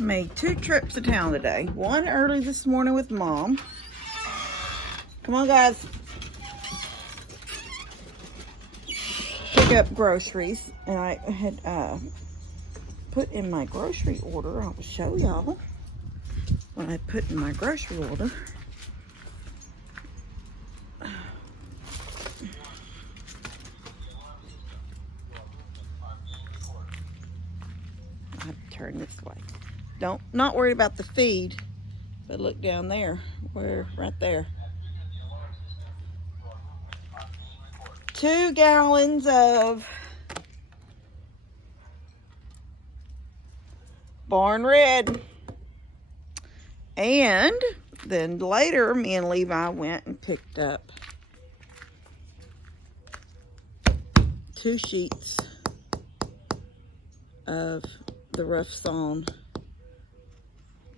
Made 2 trips to town today. One early this morning with Mom. Come on, guys. Pick up groceries. And I had put in my grocery order. I will show y'all what I put in my grocery order. I have to turn this way. Not worry about the feed, but look down there, right there. 2 gallons of Barn Red. And then later, me and Levi went and picked up 2 sheets of the Rough Sawn.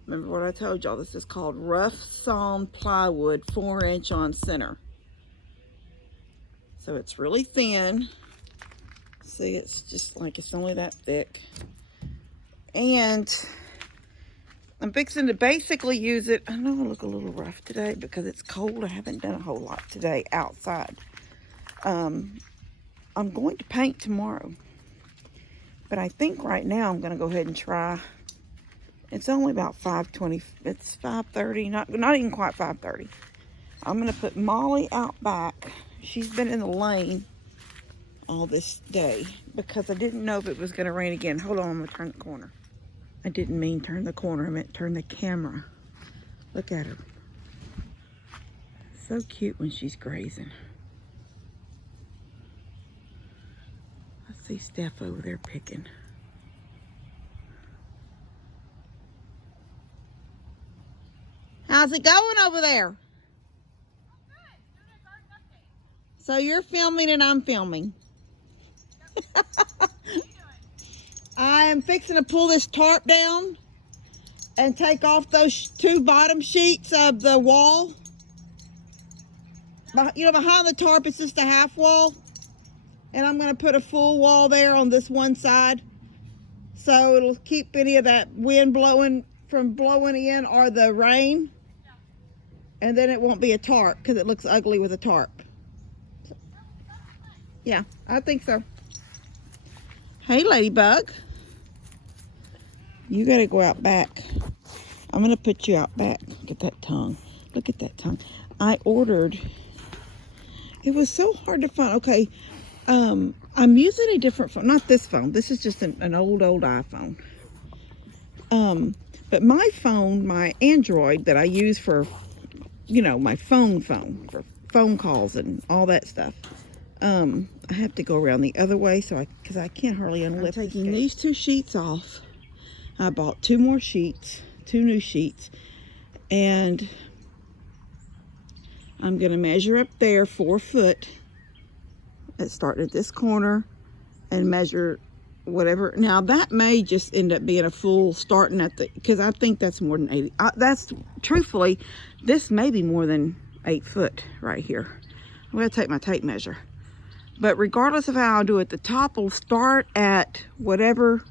Remember what I told y'all? This is called Rough Sawn plywood, 4-inch on center. So it's really thin. See, it's just like it's only that thick. And I'm fixing to basically use it. I know I look a little rough today because it's cold. I haven't done a whole lot today outside. I'm going to paint tomorrow. But I think right now I'm going to go ahead and try. It's only about 5:20. It's 5:30. Not even quite 5:30. I'm going to put Molly out back. She's been in the lane all this day because I didn't know if it was going to rain again. Hold on, I'm going to turn the corner. I didn't mean turn the corner. I meant turn the camera. Look at her. So cute when she's grazing. I see Steph over there picking. How's it going over there? So you're filming and I'm filming. I am fixing to pull this tarp down and take off those 2 bottom sheets of the wall. You know, behind the tarp it's just a half wall. And I'm going to put a full wall there on this one side. So it'll keep any of that wind from blowing in or the rain. And then it won't be a tarp because it looks ugly with a tarp. So, yeah, I think so. Hey, Ladybug. You got to go out back. I'm going to put you out back. Look at that tongue. Look at that tongue. I ordered. It was so hard to find. Okay, I'm using a different phone. Not this phone. This is just an old iPhone. But my phone, my Android that I use for, you know, my phone for phone calls and all that stuff. I have to go around the other way because I can't hardly unlift. I'm taking these 2 sheets off. I bought 2 more sheets, 2 new sheets, and I'm going to measure up there 4 foot. Let's start at this corner and measure whatever. Now that may just end up being a full starting at because I think that's more than 80. Truthfully, this may be more than 8 foot right here. I'm going to take my tape measure. But regardless of how I do it, the top will start at whatever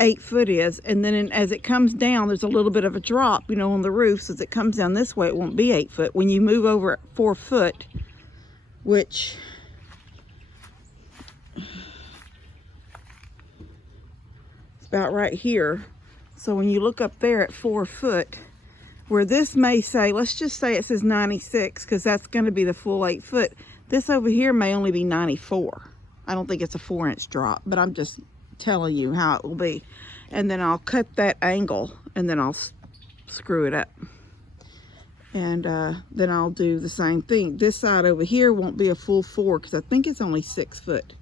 8 foot is. And then as it comes down, there's a little bit of a drop, you know, on the roof. So as it comes down this way, it won't be 8 foot. When you move over at 4 foot, which it's about right here. So when you look up there at 4 foot, where this may say, let's just say it says 96, because that's going to be the full 8 foot. This over here may only be 94. I don't think it's a 4-inch drop, but I'm just telling you how it will be. And then I'll cut that angle and then I'll screw it up. And then I'll do the same thing. This side over here won't be a full 4 because I think it's only 6 foot.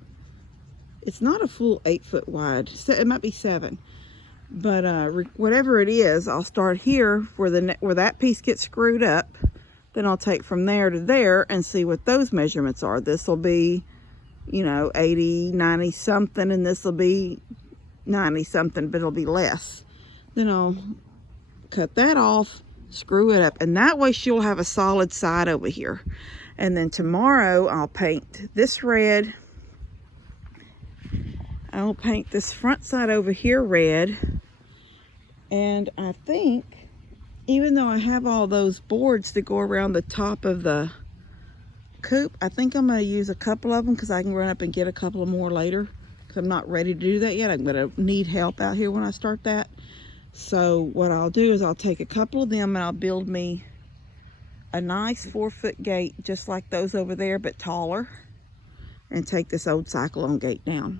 It's not a full 8 foot wide. It might be 7. But whatever it is, I'll start here where that piece gets screwed up. Then I'll take from there to there and see what those measurements are. This will be, you know, 80, 90 something, and this will be 90 something, but it'll be less. Then I'll cut that off, screw it up, and that way she'll have a solid side over here. And then tomorrow I'll paint this red. I'll paint this front side over here red. And I think, even though I have all those boards that go around the top of the coop, I think I'm going to use a couple of them because I can run up and get a couple of more later, because I'm not ready to do that yet. I'm going to need help out here when I start that. So what I'll do is I'll take a couple of them and I'll build me a nice 4-foot gate just like those over there, but taller, and take this old cyclone gate down.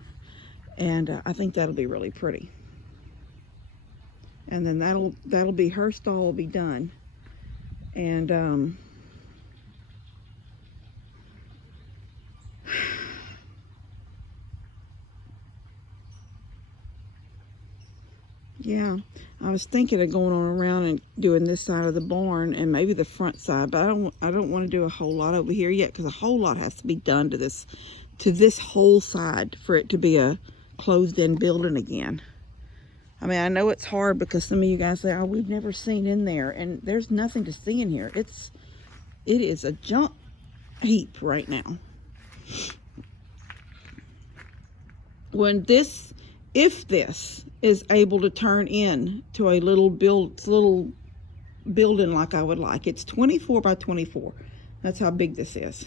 And I think that'll be really pretty. And then that'll be, her stall will be done. And yeah, I was thinking of going on around and doing this side of the barn and maybe the front side, but I don't want to do a whole lot over here yet, because a whole lot has to be done to this whole side for it to be a closed-in building again. I mean, I know it's hard because some of you guys say, oh, we've never seen in there, and there's nothing to see in here. It is a junk heap right now. If this is able to turn in to a little building like I would like, it's 24 by 24. That's how big this is.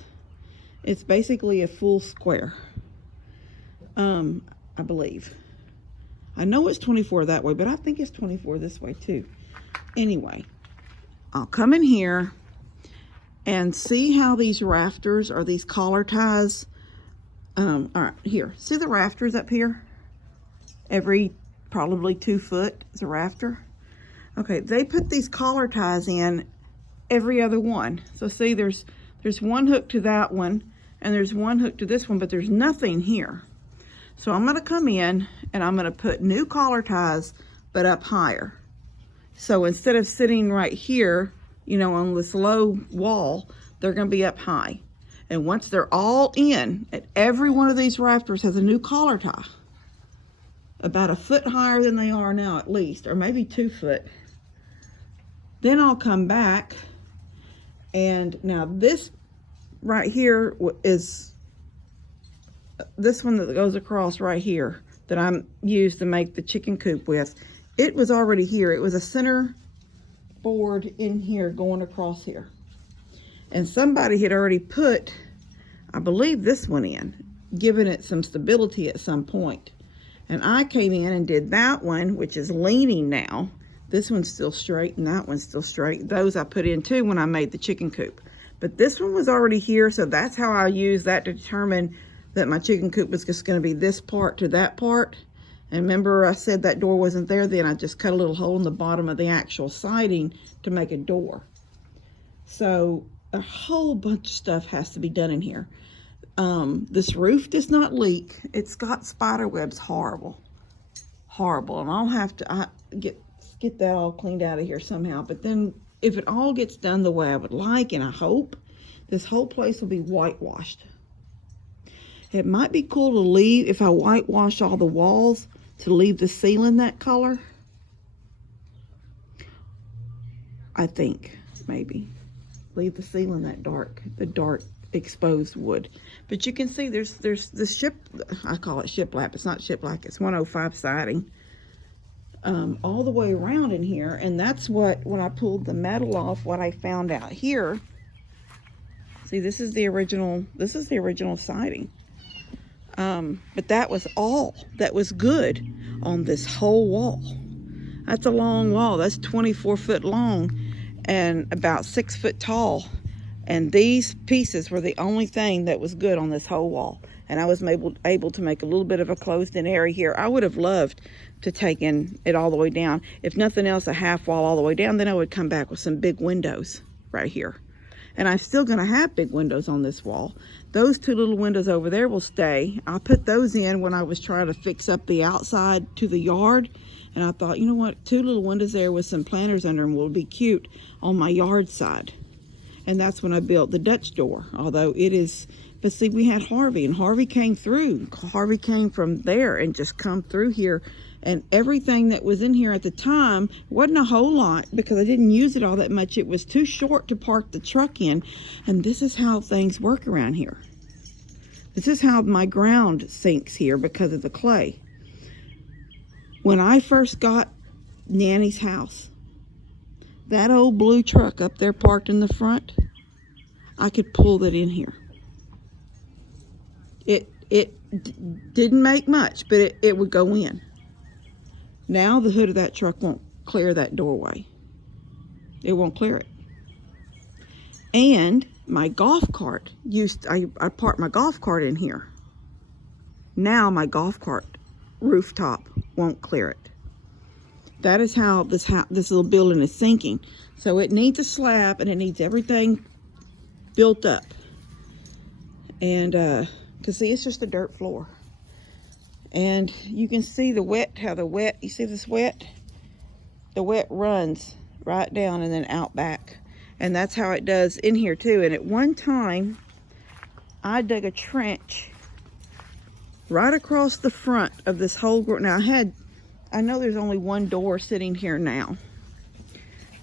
It's basically a full square, I believe. I know it's 24 that way, but I think it's 24 this way too. Anyway, I'll come in here and see how these rafters or these collar ties. All right, here. See the rafters up here? Every probably 2 foot is a rafter. Okay, they put these collar ties in every other one. So see, there's one hook to that one, and there's one hook to this one, but there's nothing here. So I'm gonna come in and I'm gonna put new collar ties, but up higher. So instead of sitting right here, you know, on this low wall, they're gonna be up high. And once they're all in, and every one of these rafters has a new collar tie, about 1 foot higher than they are now at least, or maybe 2 foot. Then I'll come back, and now this right here is this one that goes across right here that I'm used to make the chicken coop with. It was already here. It was a center board in here going across here. And somebody had already put, I believe, this one in, giving it some stability at some point. And I came in and did that one, which is leaning now. This one's still straight and that one's still straight. Those I put in too when I made the chicken coop. But this one was already here, so that's how I used that to determine that my chicken coop was just going to be this part to that part. And remember I said that door wasn't there then. I just cut a little hole in the bottom of the actual siding to make a door. So a whole bunch of stuff has to be done in here. This roof does not leak. It's got spider webs, horrible. And I'll have to get that all cleaned out of here somehow. But then if it all gets done the way I would like, and I hope, this whole place will be whitewashed. It might be cool to leave, if I whitewash all the walls, to leave the ceiling that color. I think, maybe. Leave the ceiling that dark, the dark exposed wood. But you can see there's this I call it shiplap. It's not shiplap, it's 105 siding. All the way around in here, and that's what, when I pulled the metal off, what I found out here. See, this is the original siding. But that was all that was good on this whole wall. That's a long wall. That's 24 foot long and about 6 foot tall. And these pieces were the only thing that was good on this whole wall. And I was able to make a little bit of a closed-in area here. I would have loved to take it all the way down. If nothing else, a half wall all the way down, then I would come back with some big windows right here. And I'm still going to have big windows on this wall. Those 2 little windows over there will stay. I put those in when I was trying to fix up the outside to the yard. And I thought, you know what, 2 little windows there with some planters under them will be cute on my yard side. And that's when I built the Dutch door, although it is, but see, we had Harvey, and Harvey came through. Harvey came from there and just come through here. And everything that was in here at the time wasn't a whole lot because I didn't use it all that much. It was too short to park the truck in. And this is how things work around here. This is how my ground sinks here because of the clay. When I first got Nanny's house. That old blue truck up there parked in the front, I could pull that in here. It didn't make much, but it would go in. Now the hood of that truck won't clear that doorway. It won't clear it. And my golf cart I parked my golf cart in here. Now my golf cart rooftop won't clear it. That is how this little building is sinking. So it needs a slab and it needs everything built up. And cause see, it's just a dirt floor. And you can see you see this wet? The wet runs right down and then out back. And that's how it does in here too. And at one time, I dug a trench right across the front of this whole group. Now I know there's only one door sitting here now.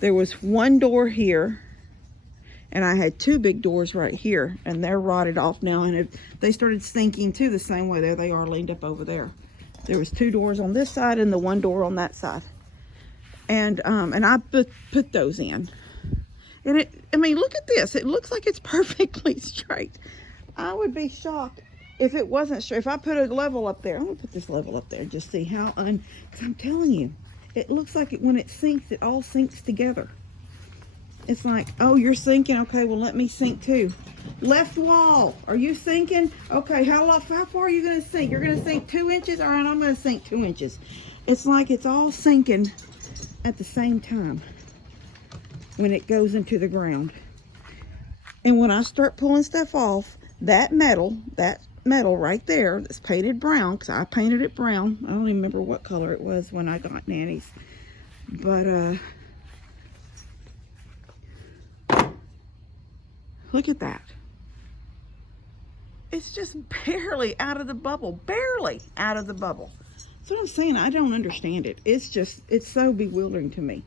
There was one door here, and I had two big doors right here, and they're rotted off now, and they started sinking too the same way. There they are leaned up over there. There was two doors on this side and the one door on that side. And I put those in. And I mean, look at this. It looks like it's perfectly straight. I would be shocked if it wasn't straight. If I put a level up there, I'm gonna put this level up there, just see how, because I'm telling you, it looks like when it sinks, it all sinks together. It's like, oh, you're sinking? Okay, well, let me sink too. Left wall, are you sinking? Okay, how far are you gonna sink? You're gonna sink 2 inches? All right, I'm gonna sink 2 inches. It's like it's all sinking at the same time when it goes into the ground. And when I start pulling stuff off, that metal right there that's painted brown, because I painted it brown. I don't even remember what color it was when I got Nanny's. But look at that. It's just barely out of the bubble. Barely out of the bubble. That's what I'm saying. I don't understand it. It's so bewildering to me.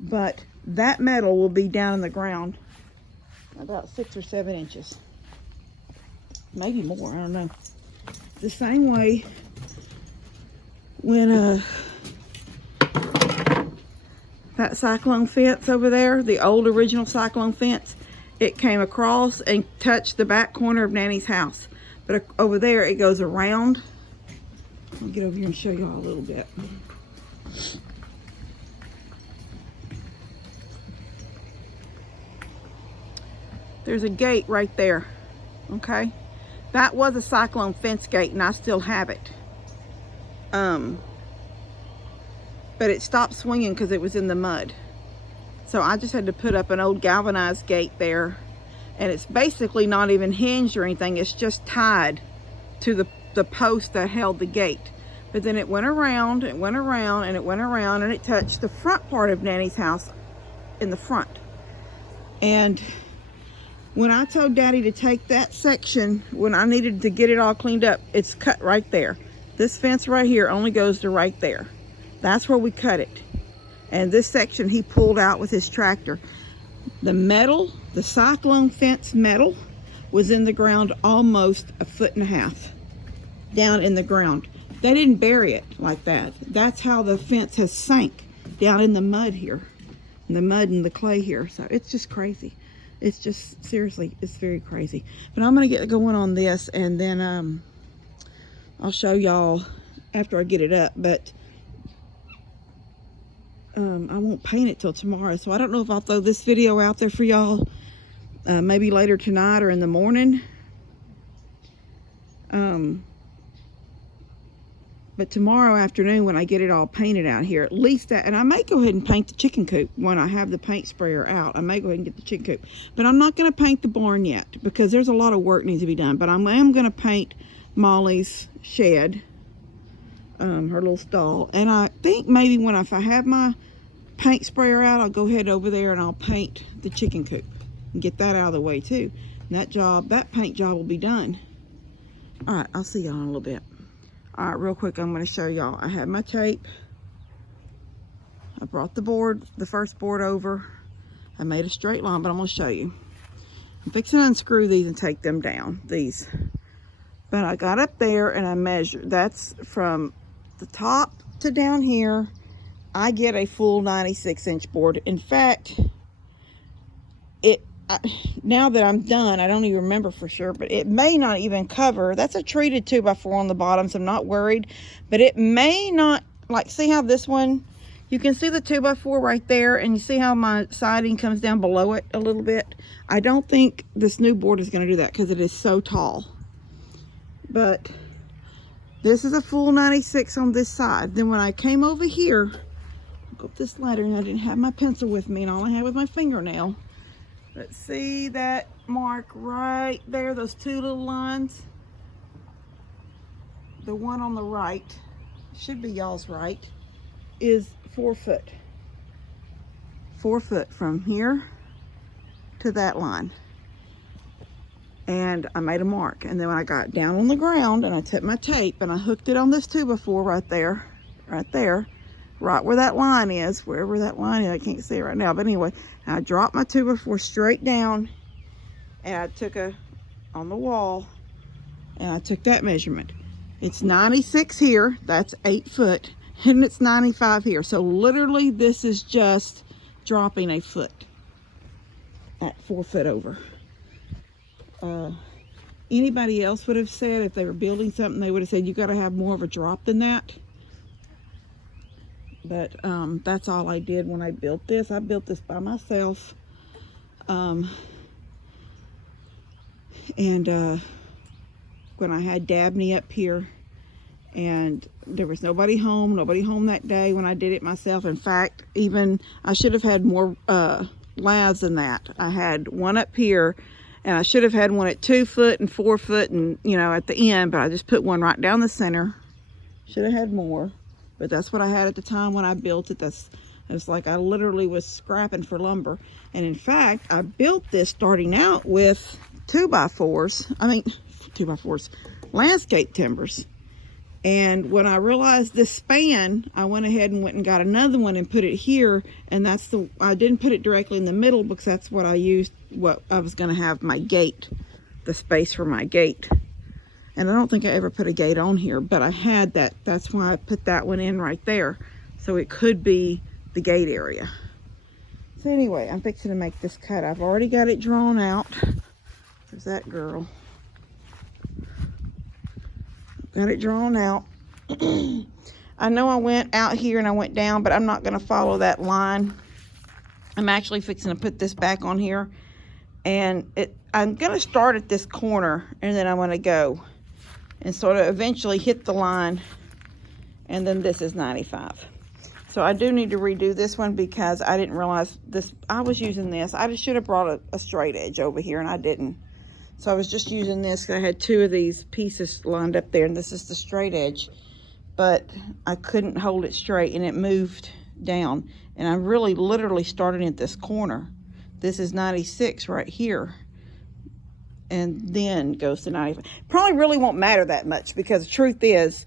But that metal will be down in the ground about 6 or 7 inches. Maybe more, I don't know. The same way when that cyclone fence over there, the old original cyclone fence, it came across and touched the back corner of Nanny's house. But over there, it goes around. I'll get over here and show y'all a little bit. There's a gate right there, okay? That was a cyclone fence gate, and I still have it. But it stopped swinging because it was in the mud. So I just had to put up an old galvanized gate there. And it's basically not even hinged or anything. It's just tied to the post that held the gate. But then it went around, and it went around, and it touched the front part of Nanny's house in the front. And when I told Daddy to take that section, when I needed to get it all cleaned up, it's cut right there. This fence right here only goes to right there. That's where we cut it. And this section he pulled out with his tractor. The metal, the cyclone fence metal, was in the ground almost 1.5 feet down in the ground. They didn't bury it like that. That's how the fence has sank down in the mud here. In the mud and the clay here. So it's just crazy. It's just, seriously, it's very crazy. But I'm going to get going on this, and then I'll show y'all after I get it up. But I won't paint it till tomorrow. So I don't know if I'll throw this video out there for y'all. Maybe later tonight or in the morning. But tomorrow afternoon when I get it all painted out here, at least that, and I may go ahead and paint the chicken coop when I have the paint sprayer out. I may go ahead and get the chicken coop. But I'm not going to paint the barn yet because there's a lot of work needs to be done. But I am going to paint Molly's shed, her little stall. And I think maybe if I have my paint sprayer out, I'll go ahead over there and I'll paint the chicken coop and get that out of the way too. And that paint job will be done. All right, I'll see y'all in a little bit. All right, real quick, I'm going to show y'all. I have my tape. I brought the first board over. I made a straight line, but I'm going to show you. I'm fixing to unscrew these and take them down, these. But I got up there and I measured. That's from the top to down here I get a full 96-inch board. In fact, now that I'm done, I don't even remember for sure, but it may not even cover. That's a treated 2x4 on the bottom, so I'm not worried. But it may not, like, see how this one, you can see the 2x4 right there, and you see how my siding comes down below it a little bit. I don't think this new board is going to do that because it is so tall. But this is a full 96 on this side. Then when I came over here, go up this ladder, and I didn't have my pencil with me, and all I had was my fingernail. Let's see that mark right there, those two little lines. The one on the right, should be y'all's right, is 4 foot. 4 foot from here to that line. And I made a mark. And then when I got down on the ground and I took my tape and I hooked it on this 2x4 right there, right where that line is, wherever that line is, I can't see it right now, but anyway, I dropped my 2x4 straight down, and I took on the wall, and I took that measurement. It's 96 here, that's 8 foot, and it's 95 here. So literally this is just dropping a foot at 4 foot over. Anybody else would have said, if they were building something, they would have said you got to have more of a drop than that. But that's all I did when I built this. I built this by myself. And when I had Dabney up here, and there was nobody home that day when I did it myself. In fact, even I should have had more laths than that. I had one up here, and I should have had one at 2 foot and 4 foot and, you know, at the end, but I just put one right down the center. Should have had more. But that's what I had at the time when I built it. It's like I literally was scrapping for lumber. And in fact, I built this starting out with 2x4s. I mean, 2x4s, landscape timbers. And when I realized this span, I went ahead and went and got another one and put it here. And I didn't put it directly in the middle because that's what I used, what I was going to have my gate, the space for my gate. And I don't think I ever put a gate on here, but I had that. That's why I put that one in right there. So it could be the gate area. So anyway, I'm fixing to make this cut. I've already got it drawn out. There's that girl. Got it drawn out. I know I went out here and I went down, but I'm not going to follow that line. I'm actually fixing to put this back on here. And I'm going to start at this corner, and then I'm going to go and sort of eventually hit the line, and then this is 95. So I do need to redo this one because I didn't realize this. I was using this. I just should have brought a straight edge over here, and I didn't. So I was just using this because I had 2 of these pieces lined up there, and this is the straight edge. But I couldn't hold it straight, and it moved down. And I really literally started at this corner. This is 96 right here. And then goes to 95. Probably really won't matter that much because the truth is,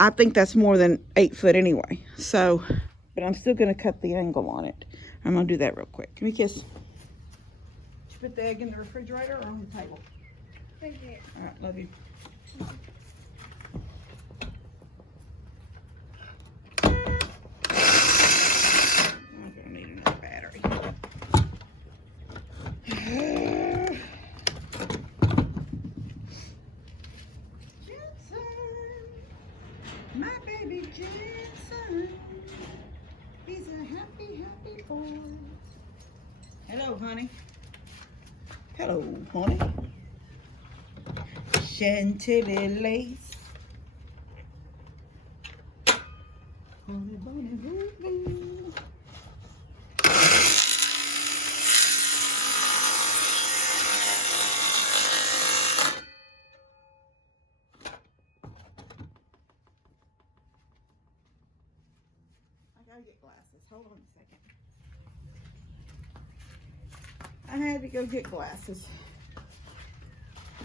I think that's more than 8 foot anyway. So, but I'm still going to cut the angle on it. I'm going to do that real quick. Give me a kiss. Did you put the egg in the refrigerator or on the table? Right here. All right, love you. I'm going to need another battery. My baby Jensen, he's a happy, happy boy. Hello, honey. Hello, honey. Chantilly lace. Honey, bunny, boo, boo. I gotta get glasses. Hold on a second. I had to go get glasses.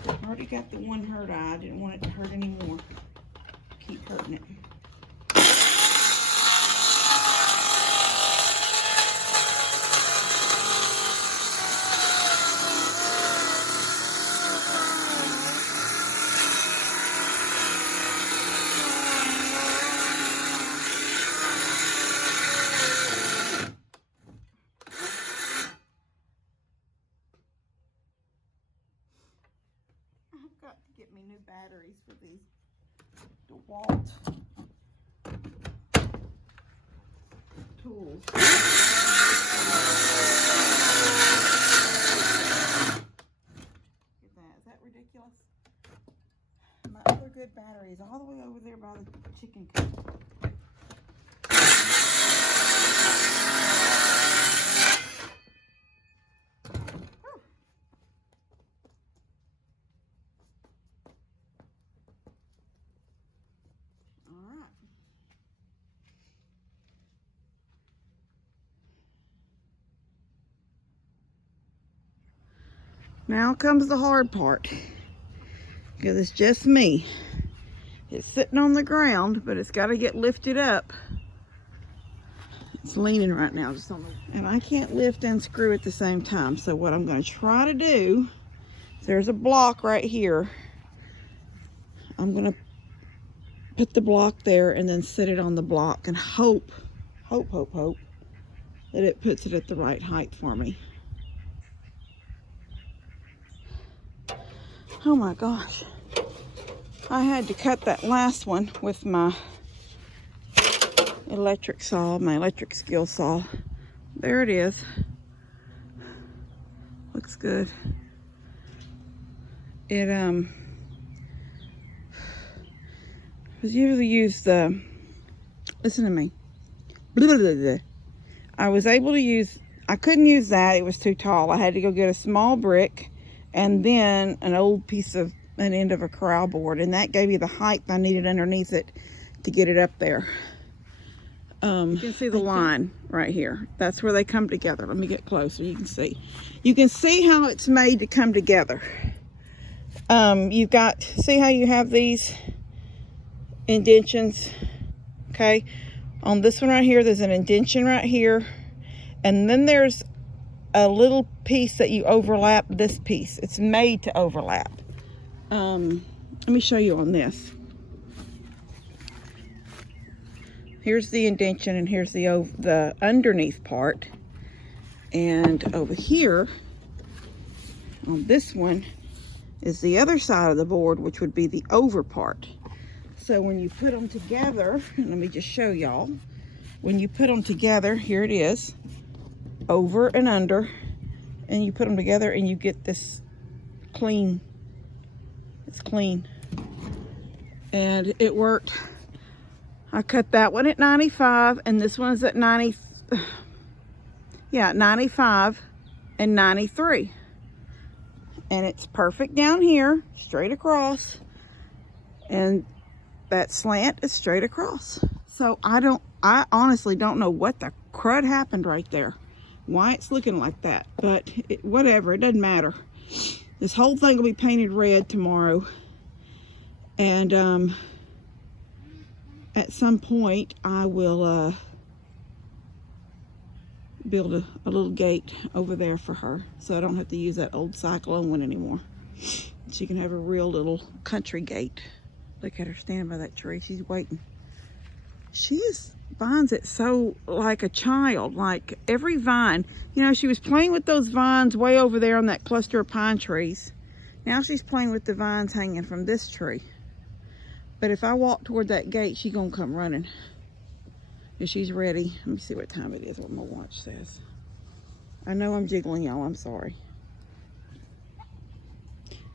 I already got the one hurt eye. I didn't want it to hurt anymore. Keep hurting it. new batteries for these DeWalt tools. Look at that. Is that ridiculous? My other good battery is all the way over there by the chicken coop. Now comes the hard part, because it's just me. It's sitting on the ground, but it's got to get lifted up. It's leaning right now, just on the, and I can't lift and screw at the same time. So what I'm going to try to do, there's a block right here. I'm going to put the block there and then sit it on the block and hope that it puts it at the right height for me. Oh my gosh. I had to cut that last one with my electric saw, my electric skill saw. There it is. Looks good. It was usually use the, listen to me. I was able to use, I couldn't use that, it was too tall. I had to go get a small brick and then an old piece of an end of a corral board, and that gave me the height I needed underneath it to get it up there. You can see the line right here. That's where they come together. Let me get closer. You can see. You can see how it's made to come together. You've got, see how you have these indentions? Okay. On this one right here, there's an indention right here, and then there's a little piece that you overlap this piece. It's made to overlap. Let me show you on this. Here's the indention and here's the underneath part. And over here on this one is the other side of the board, which would be the over part. So when you put them together, and let me just show y'all. When you put them together, here it is, over and under, and you put them together and you get this clean. It's clean. And it worked. I cut that one at 95 and this one's at 90. Yeah, 95 and 93. And it's perfect down here, straight across. And that slant is straight across. So I honestly don't know what the crud happened right there. Why it's looking like that. But whatever, it doesn't matter. This whole thing will be painted red tomorrow. And at some point I will build a little gate over there for her, so I don't have to use that old Cyclone one anymore. She can have a real little country gate. Look at her standing by that tree. She's waiting. She finds it so like a child, like every vine. You know, she was playing with those vines way over there on that cluster of pine trees. Now she's playing with the vines hanging from this tree. But if I walk toward that gate, she's gonna come running. If she's ready. Let me see what time it is, what my watch says. I know I'm jiggling, y'all, I'm sorry.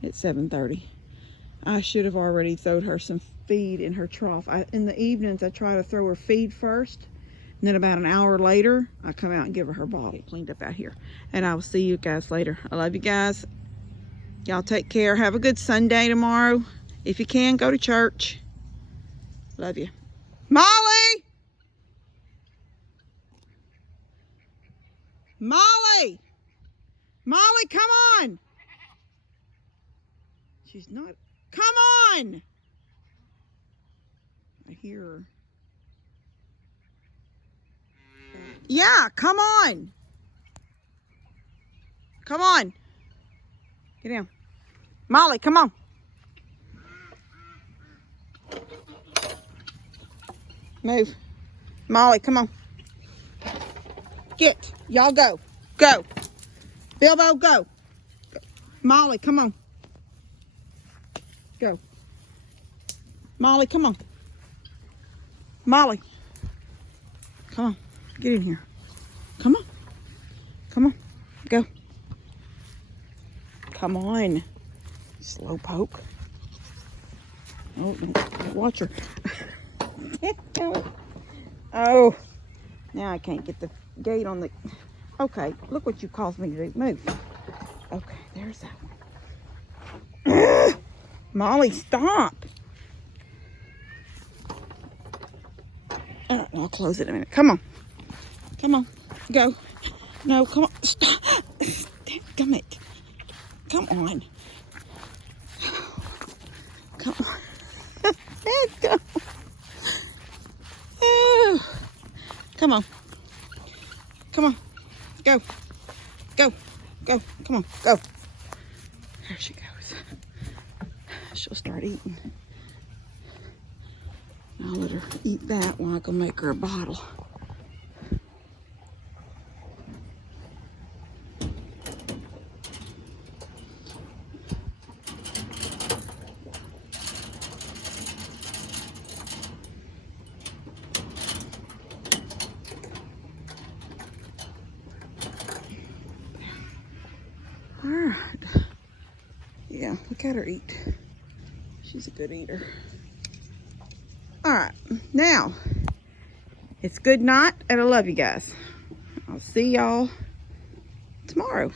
It's 7:30. I should have already thrown her some feed in her trough. In the evenings, I try to throw her feed first. And then about an hour later, I come out and give her bottle cleaned up out here. And I will see you guys later. I love you guys. Y'all take care. Have a good Sunday tomorrow. If you can, go to church. Love you. Molly! Molly! Molly, come on! She's not. Come on! I hear her. Yeah, come on! Come on! Get down. Molly, come on. Move. Molly, come on. Get. Y'all go. Go. Bilbo, go. Molly, come on. Go. Molly, come on. Molly. Come on. Get in here. Come on. Come on. Go. Come on. Slowpoke. Oh, watch her. Oh, now I can't get the gate on the... Okay, look what you caused me to do. Move. Okay, there's that one. Molly, stop. All right, I'll close it in a minute. Come on. Come on. Go. No, come on. Stop. Damn it. Come on. Come on. Let's go. Come on. Come on. Go. Go. Go. Come on. Go. There she goes. She'll start eating. I'll let her eat that while I go make her a bottle. All right. Yeah, look at her eat. She's a good eater. All right, now it's good night and I love you guys. I'll see y'all tomorrow.